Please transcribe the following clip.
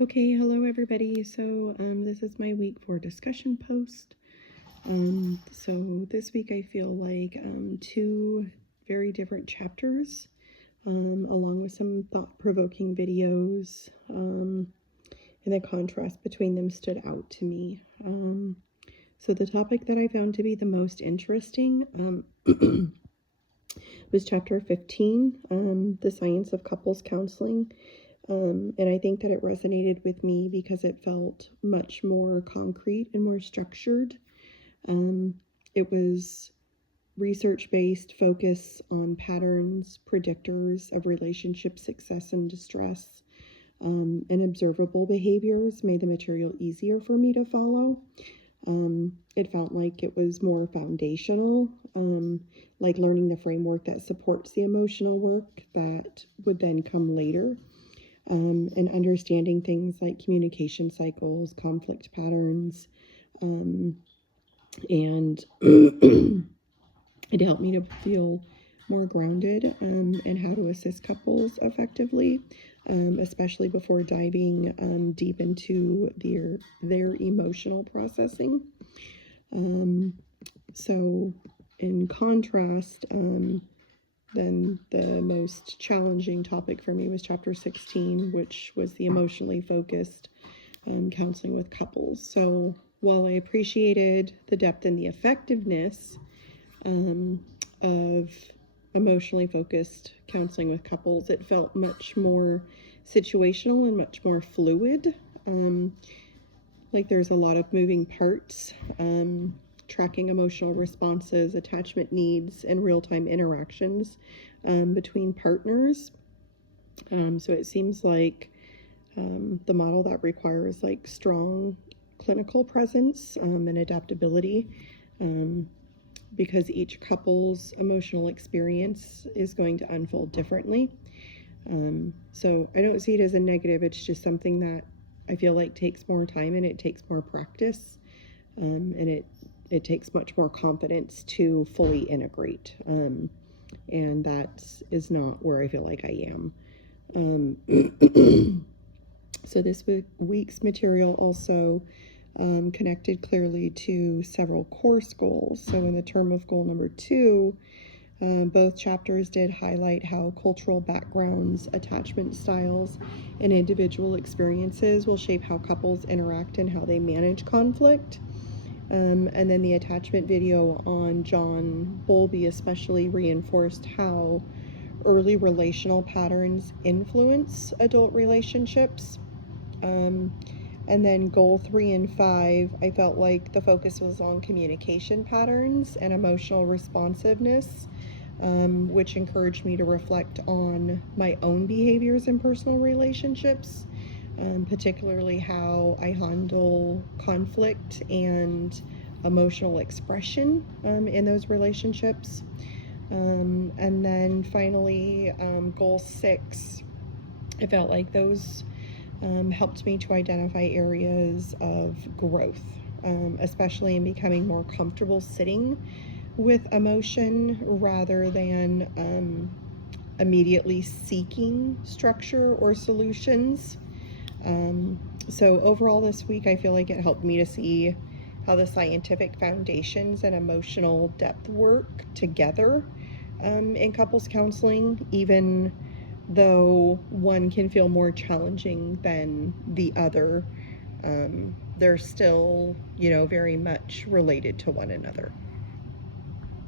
Okay, hello everybody. So this is my week 4 discussion post. So this week I feel like two very different chapters, along with some thought-provoking videos, and the contrast between them stood out to me. So the topic that I found to be the most interesting was chapter 15, the science of couples counseling. And I think that it resonated with me because it felt much more concrete and more structured. It was research-based focus on patterns, predictors of relationship success and distress, and observable behaviors made the material easier for me to follow. It felt like it was more foundational, like learning the framework that supports the emotional work that would then come later. And understanding things like communication cycles, conflict patterns, and it helped me to feel more grounded in how to assist couples effectively, especially before diving deep into their emotional processing. So in contrast, then the most challenging topic for me was chapter 16, which was the emotionally focused counseling with couples. So while I appreciated the depth and the effectiveness of emotionally focused counseling with couples, it felt much more situational and much more fluid. Like there's a lot of moving parts. Tracking emotional responses, attachment needs, and real-time interactions between partners. So it seems like the model that requires like strong clinical presence and adaptability, because each couple's emotional experience is going to unfold differently. So I don't see it as a negative. It's just something that I feel like takes more time and it takes more practice, and it takes much more confidence to fully integrate, and that is not where I feel like I am. So this week's material also connected clearly to several course goals. So in the term of goal number 2, both chapters did highlight how cultural backgrounds, attachment styles, and individual experiences will shape how couples interact and how they manage conflict. And then the attachment video on John Bowlby especially reinforced how early relational patterns influence adult relationships. And then goal 3 and 5, I felt like the focus was on communication patterns and emotional responsiveness, which encouraged me to reflect on my own behaviors in personal relationships. Particularly how I handle conflict and emotional expression in those relationships. And then finally, goal 6, I felt like those helped me to identify areas of growth, especially in becoming more comfortable sitting with emotion rather than immediately seeking structure or solutions. So overall this week, I feel like it helped me to see how the scientific foundations and emotional depth work together in couples counseling, even though one can feel more challenging than the other. They're still, very much related to one another.